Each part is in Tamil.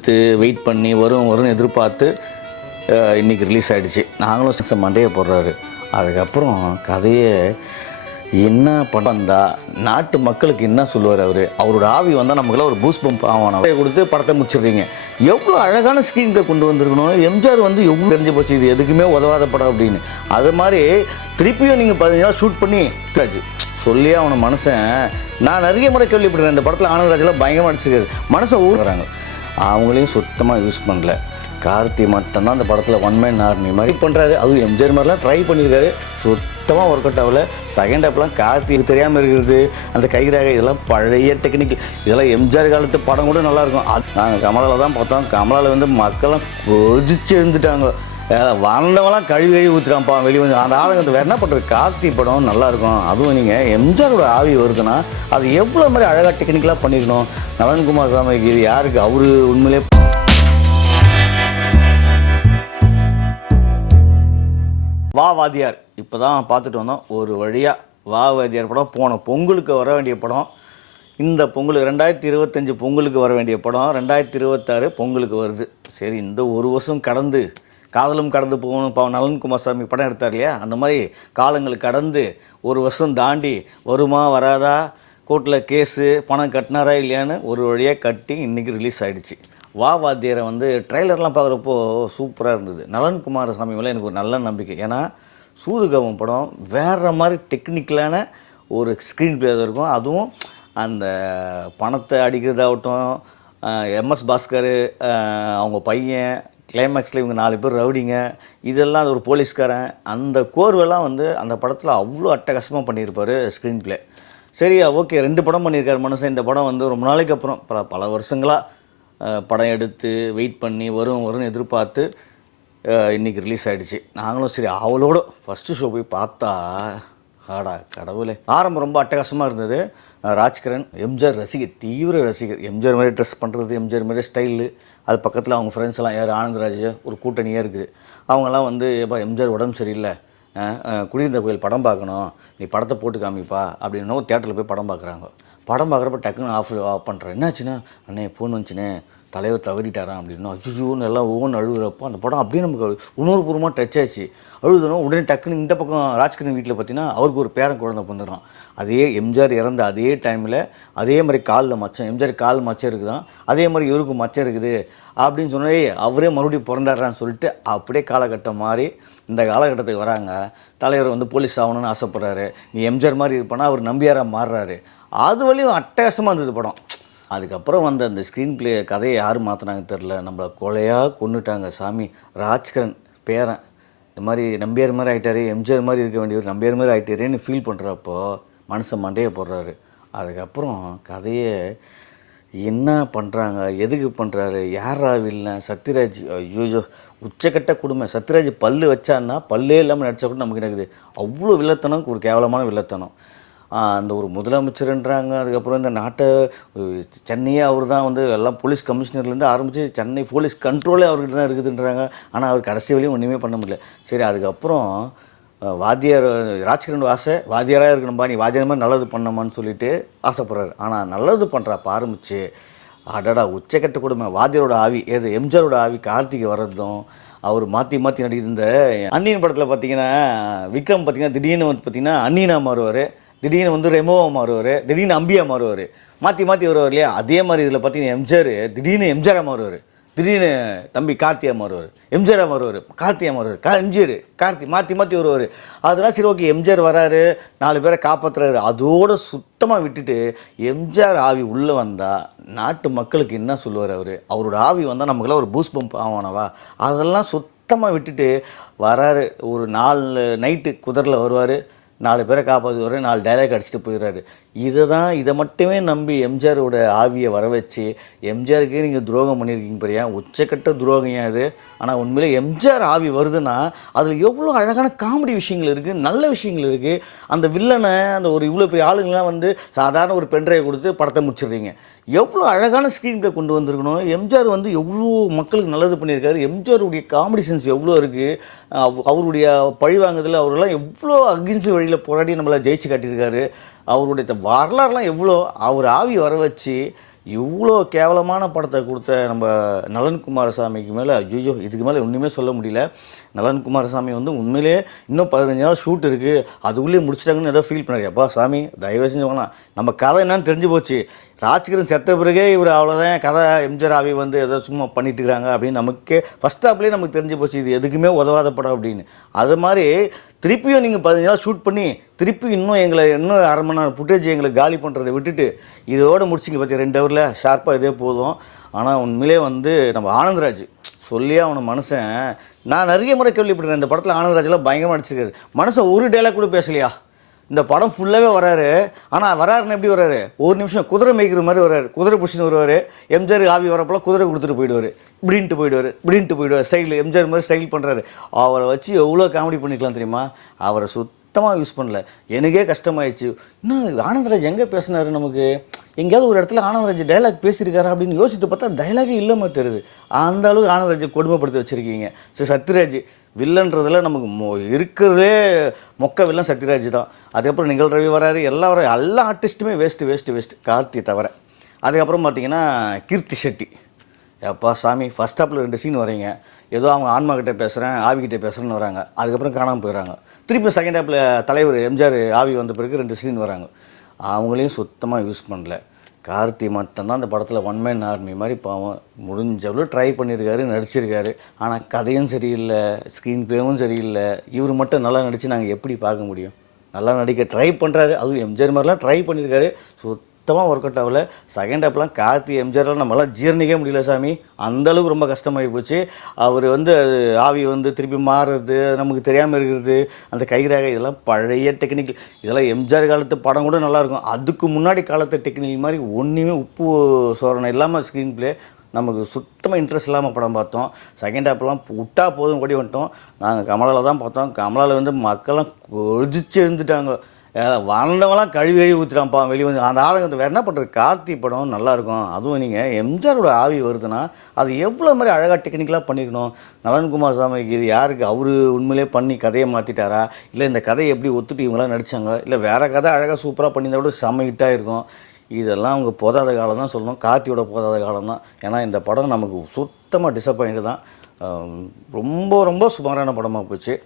எடுத்து வெயிட் பண்ணி வரும்னு எதிர்பார்த்து இன்றைக்கி ரிலீஸ் ஆகிடுச்சு. நாங்களும் மண்டையை போடுறாரு. அதுக்கப்புறம் கதையை என்ன படம் இருந்தால் நாட்டு மக்களுக்கு என்ன சொல்லுவார் அவரோட ஆவி வந்தால் நமக்குலாம் ஒரு பூஸ்ட் பம்ப் ஆகணும் கொடுத்து படத்தை முடிச்சிடுறீங்க. எவ்வளோ அழகான ஸ்க்ரீன் ப்ளே கொண்டு வந்திருக்கணும். எம்ஜிஆர் வந்து எவ்வளோ தெரிஞ்சு போச்சு இது எதுக்குமே உதவாத படம் அப்படின்னு. அது மாதிரி திருப்பியும் நீங்கள் 15 நாள் ஷூட் பண்ணி சொல்லியே அவனை மனுஷன் நான் நிறைய முறை கேள்விப்படுறேன். இந்த படத்தில் ஆனந்தராஜெல்லாம் பயங்கரமாக அடிச்சிருக்காரு. மனுஷன் ஊறுறாங்க. அவங்களையும் சுத்தமாக யூஸ் பண்ணல. கார்த்தி மட்டும்தான் அந்த படத்தில் ஒன் மேன் ஆர்மி மாதிரி பண்ணுறாரு. அதுவும் எம்ஜிஆர் மாதிரிலாம் ட்ரை பண்ணியிருக்காரு. சுத்தமாக ஒர்க் அவுட் ஆகல. செகண்ட் ஹாப்லாம் கார்த்தி தெரியாமல் இருக்கிறது, அந்த கைராக இதெல்லாம் பழைய டெக்னிக். இதெல்லாம் எம்ஜிஆர் காலத்து படம் கூட நல்லாயிருக்கும். நாங்கள் கமலாவில் தான் பார்த்தோம். கமலாவில் வந்து மக்கள்லாம் கொதிச்சு எழுந்துட்டாங்க. வந்தவங்களாம் கழுவி ஊற்றுறான்ப்பா வெளியே வந்து அந்த ஆளுங்க வேறு என்ன பண்ணுறது. கார்த்தி படம் நல்லாயிருக்கும். அதுவும் நீங்கள் எம்ஜிஆரோட ஆவி வருதுன்னா அது எவ்வளோ மாதிரி அழகாக டெக்னிக்கலாக பண்ணிக்கணும். நலன்குமார் சாமிக்கு இது யாருக்கு அவர் உண்மையிலே வா வாத்தியார் இப்போ தான் பார்த்துட்டு வந்தோம். ஒரு வழியாக வா வாத்தியார் படம் போன பொங்கலுக்கு வர வேண்டிய படம். இந்த பொங்கலுக்கு 2025 பொங்கலுக்கு வர வேண்டிய படம் 2026 பொங்கலுக்கு வருது. சரி, இந்த ஒரு வருஷம் கடந்து காதலும் கடந்து போகணும். இப்போ நலன்குமார் சாமி படம் எடுத்தார் இல்லையா, அந்த மாதிரி காலங்கள் கடந்து ஒரு வருஷம் தாண்டி வருமா வராதா, கோர்ட்டில் கேஸு, பணம் கட்டினாரா இல்லையான்னு ஒரு வழியாக கட்டி இன்றைக்கி ரிலீஸ் ஆகிடுச்சு. வா வாத்தியாரை வந்து ட்ரெய்லர்லாம் பார்க்குறப்போ சூப்பராக இருந்தது. நலன்குமார் சாமி மேலே எனக்கு ஒரு நல்ல நம்பிக்கை. ஏன்னா சூதுகவம் படம் வேறு மாதிரி டெக்னிக்கலான ஒரு ஸ்க்ரீன் ப்ளே இருக்கும். அதுவும் அந்த பணத்தை அடிக்கிறதாகட்டும், எம்எஸ் பாஸ்கர் அவங்க பையன், கிளைமேக்ஸில் இவங்க 4 பேர் ரவுடிங்க, இதெல்லாம் அது ஒரு போலீஸ்காரன், அந்த கோர்வெல்லாம் வந்து அந்த படத்தில் அவ்வளோ அட்டகாசமாக பண்ணியிருப்பார் ஸ்க்ரீன் ப்ளே. சரி, ஓகே, 2 படம் பண்ணியிருக்காரு மனுஷன். இந்த படம் வந்து ரொம்ப நாளைக்கு அப்புறம் பல வருஷங்களாக படம் எடுத்து வெயிட் பண்ணி வரும்னு எதிர்பார்த்து இன்றைக்கி ரிலீஸ் ஆகிடுச்சு. நாங்களும் சரி அவளோட ஃபஸ்ட்டு ஷோ போய் பார்த்தா ஆடா கடவுளே, ஆரம்பம் ரொம்ப அட்டகாசமாக இருந்தது. ராஜ்கிரண் எம்ஜிஆர் ரசிகர், தீவிர ரசிகர். எம்ஜிஆர் மாதிரி ட்ரெஸ் பண்ணுறது, எம்ஜிஆர் மாதிரி ஸ்டைலு. அது பக்கத்தில் அவங்க ஃப்ரெண்ட்ஸ் எல்லாம் யார் ஆனந்தராஜ் ஒரு கூட்டணியாக இருக்குது. அவங்கெல்லாம் வந்து ஏப்பா எம்ஜிஆர் உடம்பு சரியில்லை, குடியிருந்த கோயில் படம் பார்க்கணும், நீ படத்தை போட்டு காமிப்பா அப்படின்னா தேட்டரில் போய் படம் பார்க்குறாங்க. படம் பார்க்குறப்ப டக்குன்னு ஆஃப் பண்ணுறேன். என்னாச்சுன்னா, அண்ணே ஃபோன் வந்துச்சுண்ணே, தலைவர் தவறிட்டாரான் அப்படின்னா அஜுஜூன்னு எல்லாம் ஒவ்வொன்று அழுகுறப்போ அந்த படம் அப்படியே நமக்கு உணர்வுபூர்வமாக டச் ஆச்சு. அழுதுனோம். உடனே டக்குன்னு இந்த பக்கம் ராஜ்கிரண் வீட்டில் பார்த்தீங்கன்னா அவருக்கு ஒரு பேரன் குழந்தை பிறந்துடுறான். அதே எம்ஜிஆர் இறந்த அதே டைமில் அதே மாதிரி காலில் மச்சம், எம்ஜிஆர் கால் மச்சம் இருக்குதான், அதே மாதிரி இவருக்கும் மச்சம் இருக்குது அப்படின்னு சொன்னே அவரே மறுபடியும் பிறந்தாடுறான்னு சொல்லிட்டு அப்படியே காலகட்டம் மாதிரி இந்த காலகட்டத்துக்கு வராங்க. தலைவர் வந்து போலீஸ் ஆகணும்னு ஆசைப்பட்றாரு. நீ எம்ஜிஆர் மாதிரி இருப்பானா அவர் நம்பியாராக மாறுறாரு. அது வரையும் அட்டகாசமாக இருந்தது படம். அதுக்கப்புறம் வந்த அந்த ஸ்க்ரீன் ப்ளே கதையை யார் மாற்றினாங்க தெரில. நம்மளை கொலையாக கொண்டுட்டாங்க சாமி. ராஜ்கிரண் பேரன் இந்த மாதிரி நம்பியார் மாதிரி ஆகிட்டாரு, எம்ஜிஆர் மாதிரி இருக்க வேண்டியவர் நம்பியார் மாதிரி ஆகிட்டாருன்னு ஃபீல் பண்ணுறப்போ மனுஷன் மண்டையை போடுறாரு. அதுக்கப்புறம் கதையை என்ன பண்ணுறாங்க, எதுக்கு பண்ணுறாரு, யாரா வில்லை, சத்யராஜ் ஐயோ உச்சக்கட்ட கொடுமை. சத்யராஜ் பல்லு வச்சான்னா பல்லே இல்லாமல் நடித்தா கூட நமக்கு நடக்குது. அவ்வளோ வில்லத்தனம், ஒரு கேவலமான வில்லத்தனம். அந்த ஒரு முதலமைச்சர்ன்றாங்க. அதுக்கப்புறம் இந்த நாட்டை சென்னையே அவர் தான் வந்து எல்லாம் போலீஸ் கமிஷனர்லேருந்து ஆரம்பித்து சென்னை போலீஸ் கண்ட்ரோலே அவர்கிட்ட தான் இருக்குதுன்றாங்க. ஆனால் அவர் கடைசி வரையும் ஒன்றுமே பண்ண முடியல. சரி, அதுக்கப்புறம் வாத்தியார் ராஜ்கிரண் ஆசை வாத்தியாராக இருக்கணும்பா, நீ வாத்தியார் மாதிரி நல்லது பண்ணமான்னு சொல்லிட்டு ஆசைப்படுறாரு. ஆனால் நல்லது பண்ணுறப்ப ஆரம்பித்து அடடா உச்சக்கட்ட கொடுமை. வாத்தியாரோட ஆவி ஏது எம்ஜிஆரோட ஆவி கார்த்திகை வர்றதும் அவர் மாற்றி மாற்றி நடிக்கிற இந்த அன்னியன் படத்தில் பார்த்தீங்கன்னா விக்ரம் பார்த்தீங்கன்னா திடீர்னு வந்து பார்த்தீங்கன்னா அன்னியனா மாறுவார், திடீர்னு வந்து ரெமோவாக மாறுவார், திடீர்னு அம்பியா மாறுவார், மாற்றி மாற்றி வருவார் இல்லையா. அதே மாதிரி இதில் பார்த்தீங்கன்னா எம்ஜிஆர் திடீர்னு எம்ஜிஆராக மாறுவார், திடீர்னு தம்பி கார்த்தியாக மாறுவார், எம்ஜிஆராக மாறுவார், கார்த்தியாக மாறுவார், எம்ஜிஆர் கார்த்தி மாற்றி மாற்றி வருவார். அதெல்லாம் சரி ஓகே, எம்ஜிஆர் வராரு, 4 பேரை காப்பாற்றுறாரு. அதோடு சுத்தமாக விட்டுட்டு எம்ஜிஆர் ஆவி உள்ளே வந்தால் நாட்டு மக்களுக்கு என்ன சொல்லுவார் அவரோட ஆவி வந்தால் நமக்குலாம் ஒரு பூஸ்ட் பம்ப் ஆவானவா, அதெல்லாம் சுத்தமாக விட்டுட்டு வராரு. ஒரு 4 நைட்டு குதிரில் வருவார், 4 பேரை காப்பாற்றுவார், 4 டைலாக் அடிச்சுட்டு போயிடுறாரு. இதை மட்டுமே நம்பி எம்ஜிஆரோட ஆவியை வர வச்சு எம்ஜிஆருக்கே நீங்கள் துரோகம் பண்ணியிருக்கீங்க பாரியா, உச்சக்கட்ட துரோகம் அது. ஆனால் உண்மையிலே எம்ஜிஆர் ஆவி வருதுன்னா அதில் எவ்வளோ அழகான காமெடி விஷயங்கள் இருக்குது, நல்ல விஷயங்கள் இருக்குது. அந்த வில்லனை அந்த ஒரு இவ்வளோ பெரிய ஆளுங்களாம் வந்து சாதாரண ஒரு பென்ட்ரைவை கொடுத்து படத்தை முடிச்சிடுறீங்க. எவ்வளோ அழகான ஸ்க்ரீன் ப்ளே கொண்டு வந்திருக்கணும். எம்ஜிஆர் வந்து எவ்வளோ மக்களுக்கு நல்லது பண்ணியிருக்காரு. எம்ஜிஆருடைய காமெடி சென்ஸ் எவ்வளோ இருக்குது. அவருடைய பழிவாங்குதல் அவரெல்லாம் எவ்வளோ அகிம்சை வழியில் போராடி நம்மளை ஜெயிச்சு காட்டியிருக்காரு. அவருடைய வரலாறுலாம் எவ்வளோ அவர் ஆவி வர வச்சு இவ்வளோ கேவலமான படத்தை கொடுத்த நம்ம நலன் குமாரசாமிக்கு மேலே ஐயோ இதுக்கு மேலே ஒன்றுமே சொல்ல முடியல. நலன் குமாரசாமி வந்து உண்மையிலேயே இன்னும் 15 நாள் ஷூட் இருக்குது, அதுக்குள்ளேயே முடிச்சிட்டாங்கன்னு ஏதோ ஃபீல் பண்ணாரு. அப்பா சாமி தயவு செஞ்சு வேணாம், நம்ம கதை என்னன்னு தெரிஞ்சு போச்சு. ராஜ்கிரண் செத்த பிறகே இவர் அவ்வளோதான் கதை, எம்ஜிஆர் ஆவி வந்து ஏதோ சும்மா பண்ணிட்டு இருக்காங்க அப்படின்னு நமக்கே ஃபஸ்ட் ஹாப்லேயே நமக்கு தெரிஞ்சு போச்சு இது எதுக்குமே உதவாத படம் அப்படின்னு. அது மாதிரி திருப்பியும் நீங்கள் 15 நாள் ஷூட் பண்ணி திருப்பி இன்னும் அரை மணி நேரம் ஃபுட்டேஜ் எங்களுக்கு காலி பண்ணுறதை விட்டுட்டு இதோடு முடிச்சிங்க பார்த்தி 2 ஹவரில் ஷார்ப்பாக இதே போதும். ஆனால் உண்மையிலே வந்து நம்ம ஆனந்தராஜ் சொல்லியே அவனை மனுஷன், நான் நிறைய முறை கேள்விப்பட்டிருக்கேன் இந்த படத்தில் ஆனந்தராஜெலாம் பயங்கரமாக நடிச்சிருக்காரு. மனுஷன் ஒரு டைலாக் கூட பேசலையா? இந்த படம் ஃபுல்லாகவே வராரு. ஆனால் வராருன்னு எப்படி வராரு? ஒரு நிமிஷம் குதிரை மேய்க்கிற மாதிரி வராரு, குதிரை பிடிச்சின்னு வருவார். எம்ஜிஆர் ஆவி வரப்போலாம் குதிரை கொடுத்துட்டு போயிடுவார், இப்படின்ட்டு போயிடுவார். ஸ்டைல் எம்ஜிஆர் மாதிரி ஸ்டைல் பண்ணுறாரு. அவரை வச்சு எவ்வளோ காமெடி பண்ணிக்கலாம் தெரியுமா? அவரை சுத்தமாக யூஸ் பண்ணல. எனக்கே கஷ்டமாயிடுச்சு. இன்னும் ஆனந்தராஜ் எங்கே பேசினார்? நமக்கு எங்கேயாவது ஒரு இடத்துல ஆனந்தராஜ் டைலாக் பேசியிருக்காரு அப்படின்னு யோசித்து பார்த்தா டைலாகே இல்லாமல் தெரியுது. அந்த அளவுக்கு ஆனந்தராஜை கொடுமைப்படுத்தி வச்சுருக்கீங்க. சரி, சத்யராஜ் வில்லன்றதில் நமக்கு இருக்கிறதே மொக்க வில்லன் சத்யராஜ் தான். அதுக்கப்புறம் நிகழ் ரவி வராரு, எல்லா ஆர்டிஸ்ட்டுமே வேஸ்ட்டு கார்த்தி தவிர. அதுக்கப்புறம் பார்த்தீங்கன்னா கீர்த்தி ஷெட்டி, எப்பா சாமி ஃபஸ்ட் ஹாப்பில் 2 சீன் வரீங்க, ஏதோ அவங்க ஆன்மா கிட்டே பேசுகிறேன் ஆவிக்கிட்டே பேசுகிறேன்னு வராங்க, அதுக்கப்புறம் காணாமல் போயிடறாங்க. திருப்பி செகண்ட் ஹாப்பில் தலைவர் எம்ஜிஆர் ஆவி வந்த பிறகு 2 சீன் வராங்க. அவங்களையும் சுத்தமாக யூஸ் பண்ணல. கார்த்தி மட்டும்தான் அந்த படத்தில் ஒன் மேன் ஆர்மி மாதிரி பாவம் முடிஞ்சவளோ ட்ரை பண்ணியிருக்காரு, நடிச்சிருக்காரு. ஆனால் கதையும் சரியில்லை, ஸ்க்ரீன் ப்ளேவும் சரியில்லை. இவர் மட்டும் நல்லா நடித்து நாங்கள் எப்படி பார்க்க முடியும்? நல்லா நடிக்க ட்ரை பண்ணுறாரு, அதுவும் எம்ஜிஆர் மாதிரிலாம் ட்ரை பண்ணியிருக்காரு, சுத்தமாக ஒர்க் அவுட் ஆகல. செகண்ட் ஹாப்லாம் கார்த்தி எம்ஜிஆர்லாம் நம்மளால் ஜீரணிக்கவே முடியல சாமி, அந்தளவுக்கு ரொம்ப கஷ்டமாகி போச்சு. அவர் வந்து ஆவி வந்து திருப்பி மாறுறது, நமக்கு தெரியாமல் இருக்கிறது, அந்த கைரேகை, இதெல்லாம் பழைய டெக்னிக். இதெல்லாம் எம்ஜிஆர் காலத்து படம் கூட நல்லாயிருக்கும். அதுக்கு முன்னாடி காலத்து டெக்னிக் மாதிரி ஒன்றுமே உப்பு சோரணை இல்லாமல் ஸ்க்ரீன் ப்ளே, நமக்கு சுத்தமாக இன்ட்ரெஸ்ட் இல்லாமல் படம் பார்த்தோம். செகண்ட் ஹாப்லாம் விட்டா போதும் ஓடி வந்துட்டோம். நாங்கள் கமலாவில் தான் பார்த்தோம். கமலாவில் வந்து மக்கள்லாம் கொதிச்சு எழுந்துட்டாங்க. வந்தவங்களாம் கழுவி ஊற்றுறான்ப்பா வெளியே வந்து. அந்த ஆளுங்க வேறு என்ன பண்ணுறது? கார்த்தி படம் நல்லாயிருக்கும். அதுவும் நீங்கள் எம்ஜிஆரோட ஆவி வருதுன்னா அது எவ்வளோ மாதிரி அழகாக டெக்னிக்கலாக பண்ணிக்கணும். நலன் குமாரசாமிக்கு இது யாருக்கு? அவர் உண்மையிலே பண்ணி கதையை மாற்றிட்டாரா, இல்லை இந்த கதையை எப்படி ஒத்துட்டு இவங்களாம் நடித்தாங்க, இல்லை வேறு கதை அழகாக சூப்பராக பண்ணியிருந்தா கூட செம்ம ஹிட்டாக இருக்கும். இதெல்லாம் அவங்க போதாத காலம் தான் சொல்லணும், கார்த்தியோட போதாத காலம் தான். ஏன்னா இந்த படம் நமக்கு சுத்தமாக டிசப்பாயிண்ட் தான். ரொம்ப சுமாரான படமாக போச்சு.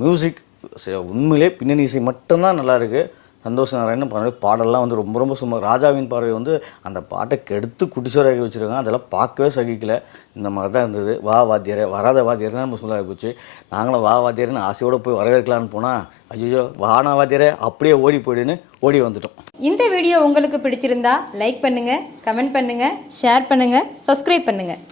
மியூசிக் உண்மையிலே பின்னணி இசை மட்டும்தான் நல்லாயிருக்கு. சந்தோஷ் நாராயணன் பாடல்லாம் வந்து ரொம்ப சுமார். ராஜாவின் பார்வை வந்து அந்த பாட்டை கெடுத்து குட்டிச்சோராகி வச்சுருக்காங்க. அதெல்லாம் பார்க்கவே சகிக்கல. இந்த மாதிரி தான் இருந்தது. வா வாத்தியாரே, வராத வாத்தியாரே நம்ம சொல்லாகி போச்சு. நாங்களும் வா வாத்தியாரேன்னு ஆசையோடு போய் வரவேற்கலான்னு போனால் ஐயோ வானா வாத்தியாரே அப்படியே ஓடி போயிடுன்னு ஓடி வந்துட்டோம். இந்த வீடியோ உங்களுக்கு பிடிச்சிருந்தா லைக் பண்ணுங்கள், கமெண்ட் பண்ணுங்கள், ஷேர் பண்ணுங்கள், சப்ஸ்கிரைப் பண்ணுங்கள்.